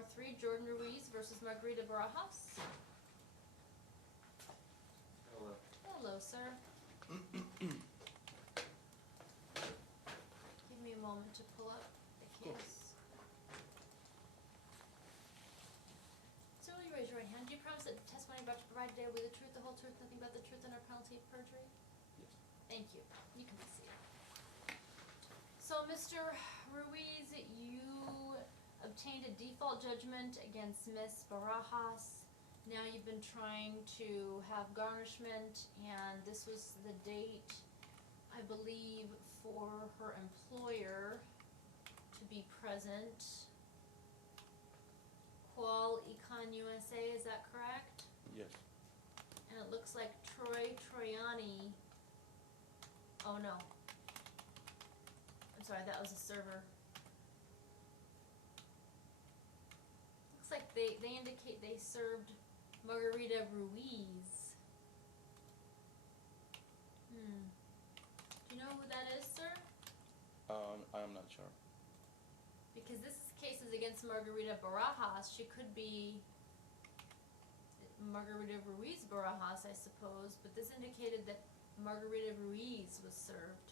4-3, Jordan Ruiz versus Margarita Barajas. Hello. Hello, sir. Give me a moment to pull up the case. So will you raise your right hand? Do you promise that the testimony you're about to provide today will be the truth, the whole truth, nothing but the truth, under penalty of perjury? Yes. Thank you. You can be seated. So, Mr. Ruiz, you obtained a default judgment against Miss Barajas. Now you've been trying to have garnishment, and this was the date, I believe, for her employer to be present. Qual Econ USA, is that correct? Yes. And it looks like Troy Troiani, oh no. I'm sorry, that was a server. Looks like they indicate they served Margarita Ruiz. Do you know who that is, sir? I'm not sure. Because this case is against Margarita Barajas. She could be Margarita Ruiz Barajas, I suppose, but this indicated that Margarita Ruiz was served.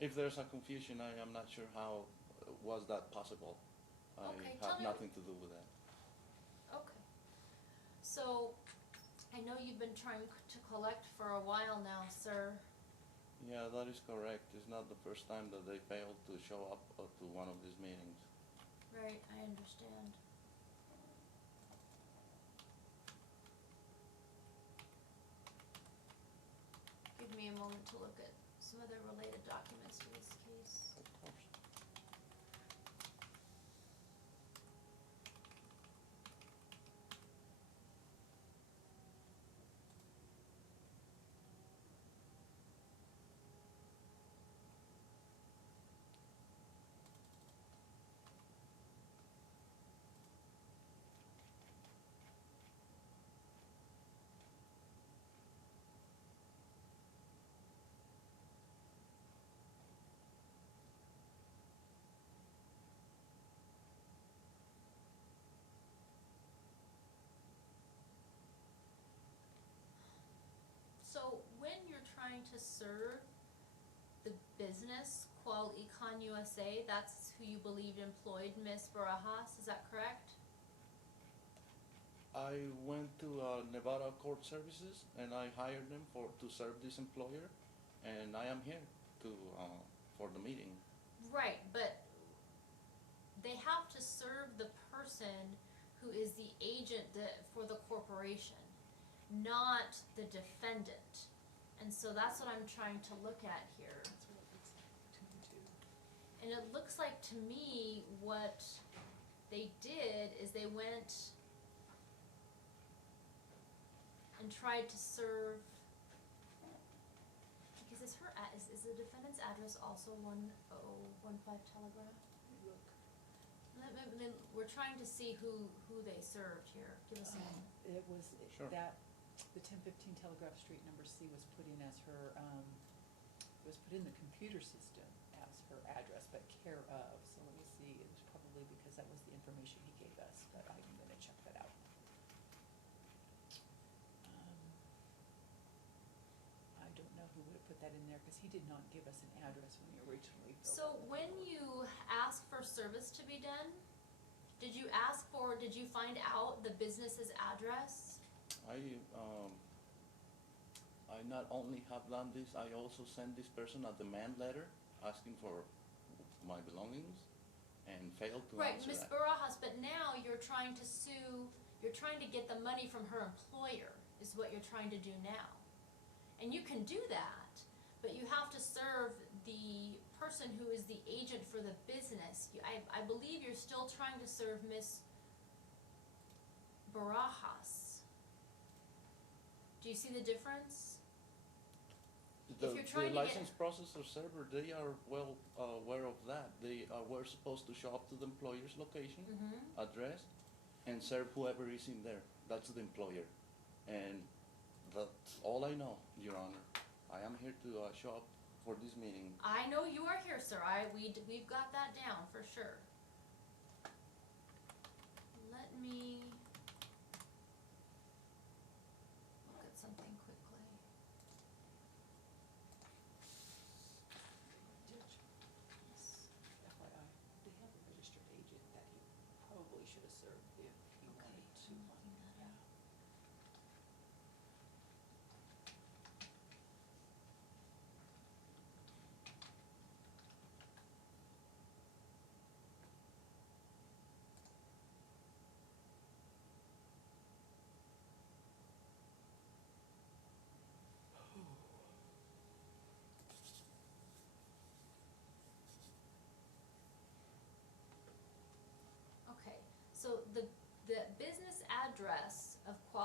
If there's a confusion, I am not sure how was that possible. Okay, I tell have me- nothing to do with that. Okay. So, I know you've been trying to collect for a while now, sir. Yeah, that is correct. It's not the first time that they failed to show up to one of these meetings. Right, I understand. Give me a moment to look at some of the related documents to this case. Of course. So when you're trying to serve the business, Qual Econ USA, that's who you believed employed Miss Barajas, is that correct? I went to Nevada Court Services and I hired them to serve this employer, and I am here for the meeting. Right, but they have to serve the person who is the agent for the corporation, not the defendant. And so that's what I'm trying to look at here. That's what it looks like to me too. And it looks like to me what they did is they went and tried to serve, because is the defendant's address also 1015 Telegraph? We're trying to see who they served here. Give us a moment. It was, Sure. the 1015 Telegraph Street number C was put in as her, it was put in the computer system as her address, but care of, so let me see, it was probably because that was the information he gave us, but I'm gonna check that out. I don't know who would have put that in there, because he did not give us an address when he originally filled So out the when paperwork. you ask for service to be done, did you find out the business's address? I not only have done this, I also sent this person a demand letter asking for my belongings and failed to Right, answer Ms. that. Barajas, but now you're trying to sue, you're trying to get the money from her employer, is what you're trying to do now. And you can do that, but you have to serve the person who is the agent for the business. I believe you're still trying to serve Ms. Barajas. Do you see the difference? The you're trying to license get- processor server, they are well aware of that. They were supposed to show up to the employer's location, Mm-hmm. address, and serve whoever is in there. That's the employer. And that's all I know, Your Honor. I am here to show up for this meeting. I know you are here, sir. We've got that down for sure.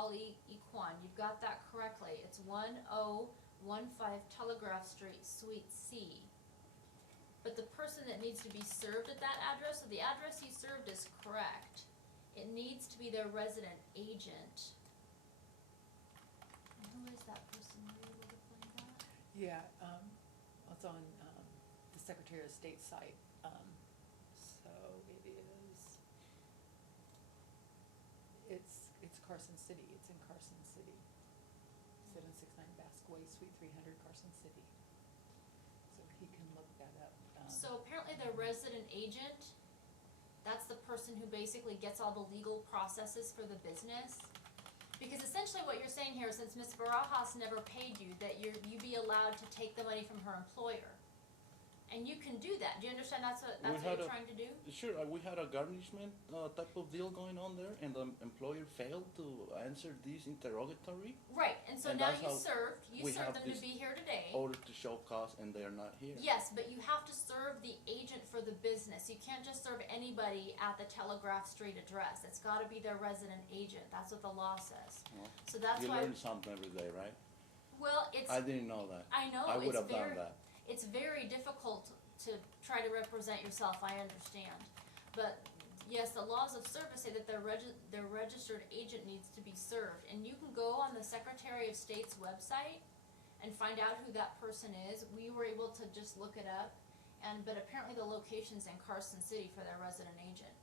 Ali Iquan. You've got that correctly. It's 1015 Telegraph Street, Suite C. But the person that needs to be served at that address, so the address you served is correct. It needs to be their resident agent. And who is that person? Were you able to find that? Yeah, it's on, the Secretary of State site, so it is, it's Carson City, it's in Carson City. 769 Basque Way, Suite 300, Carson City. So he can look that up. So apparently their resident agent, that's the person who basically gets all the legal processes for the business. Because essentially what you're saying here, since Ms. Barajas never paid you, that you be allowed to take the money from her employer. And you can do that. Do you understand that's what had you're a- trying to do? Sure, we had a garnishment type of deal going on there, and the employer failed to answer this interrogatory. Right, and so And now that's you how served we have them to this be here today. Order to show cause, and they are not here. Yes, but you have to serve the agent for the business. You can't just serve anybody at the Telegraph Street address. It's gotta be their resident agent. That's what the law says. Well, So that's you why, learn something every day, right? well, it's, I didn't know that. I know, I would it's have done very, that. it's very difficult to try to represent yourself, I understand. But yes, the laws of service say that their registered agent needs to be served. And you can go on the Secretary of State's website and find out who that person is. We were able to just look it up, but apparently the location's in Carson City for their resident agent.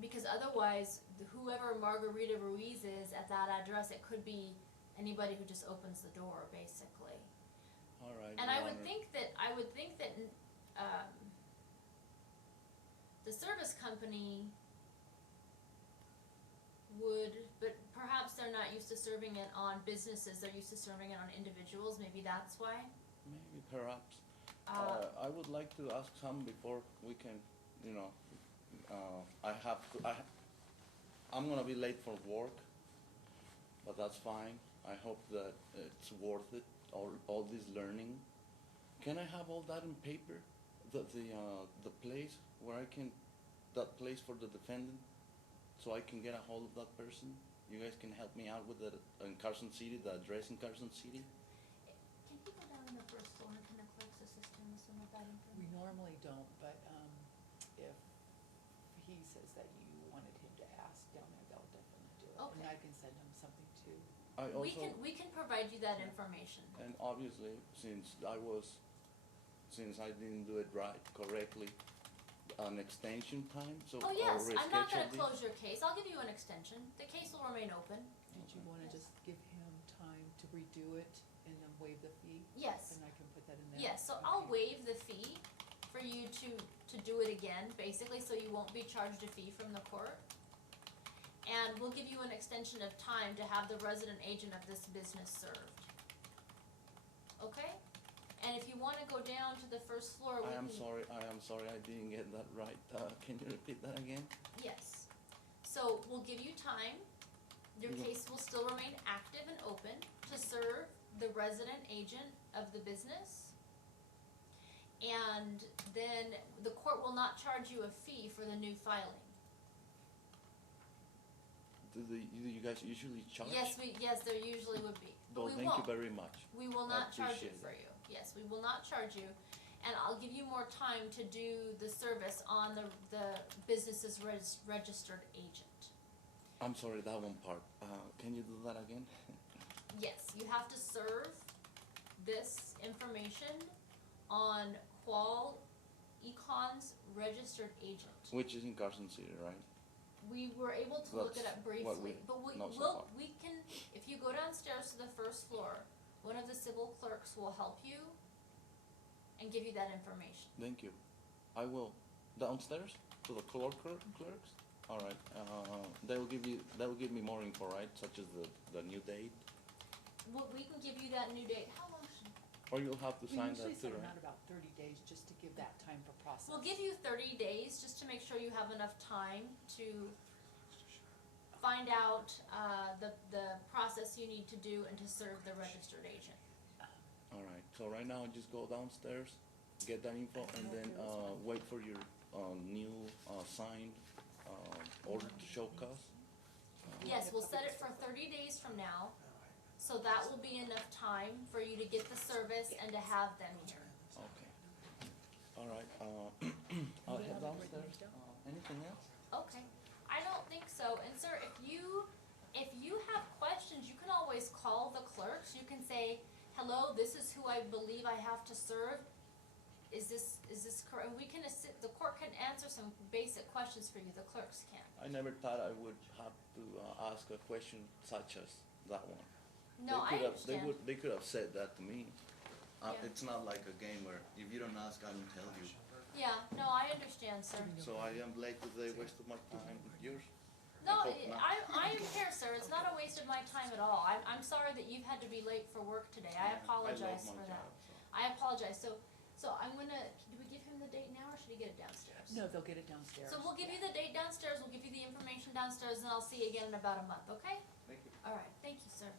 Because otherwise, whoever Margarita Ruiz is at that address, it could be anybody who just opens the door, basically. All right. And Your I would Honor. think that, the service company would, but perhaps they're not used to serving it on businesses, they're used to serving it on individuals, maybe that's why. Maybe, perhaps. Uh, I would like to ask some before we can, I'm gonna be late for work, but that's fine. I hope that it's worth it, all this learning. Can I have all that in paper? The place where that place for the defendant, so I can get a hold of that person? You guys can help me out with it in Carson City, the address in Carson City? Can you go down on the first floor and can the clerk's assistant with some of that We information? normally don't, but, if he says that you wanted him to ask down there, they'll definitely do it. And Okay. I can send him something too. I also. We can provide you that information. And obviously, since I didn't do it right, correctly, an extension time, so Oh, I'll yes, I'm not gonna reschedule this. close your case, I'll give you an extension, the case will remain open. Did you wanna Yes. just give him time to redo it and then waive the fee? Yes. And I can put that in there? Yes, so I'll Okay. waive the fee for you to do it again, basically, so you won't be charged a fee from the court. And we'll give you an extension of time to have the resident agent of this business served. Okay? And if you wanna go down to the first floor, we I can. am sorry, I didn't get that right. Can you repeat that again? Yes. So we'll give you time. Your Mhm. case will still remain active and open to serve the resident agent of the business. And then the court will not charge you a fee for the new filing. Do you guys usually charge? Yes, there usually would be, but Well, we thank you won't. very much. We will I not charge it appreciate for it. you. Yes, we will not charge you. And I'll give you more time to do the service on the business's registered agent. I'm sorry, that one part. Can you do that again? Yes, you have to serve this information on Qual Econ's registered agent. Which is in Carson City, right? We were able to look it That's up what briefly, but know so far. we can, if you go downstairs to the first floor, one of the civil clerks will help you and give you that information. Thank you. I will. Downstairs to the clerks? All right. They'll give me more info, right? Such as the new date, We can give you that new date, how long should, or you'll have to We sign usually that too, send them right? out about 30 days just to give that time for process. we'll give you 30 days just to make sure you have enough time to find out, the process you need to do and to serve the registered agent. All right. So right now, just go downstairs, get that info, and then wait for your new signed order to show cause. Yes, we'll set it for 30 days from now, so that will be enough time for you to get the service and to have them here. Okay. All right, I'll You head have everything downstairs. done? Anything else? Okay, I don't think so, and sir, if you have questions, you can always call the clerks, you can say, hello, this is who I believe I have to serve, is this correct, we can the court can answer some basic questions for you, the clerks can. I never thought I would have to ask a question such as that one. No, I understand. They could have said that to me. Yeah. It's not like a game where if you don't ask, I don't tell you. Yeah, no, I understand, sir. So I am late today, wasted my time, yours. No, I hope not. I am here, sir, it's not a waste of my time at all, I'm sorry that you've had to be late for work today, I Yeah, apologize love for my that. job, so. I apologize, so I'm gonna, do we give him the date now, or should he get it downstairs? No, they'll get it downstairs. So we'll give you the date downstairs, we'll give you the information downstairs, and I'll see you again in about a month, okay? Thank you. Alright, thank you, sir.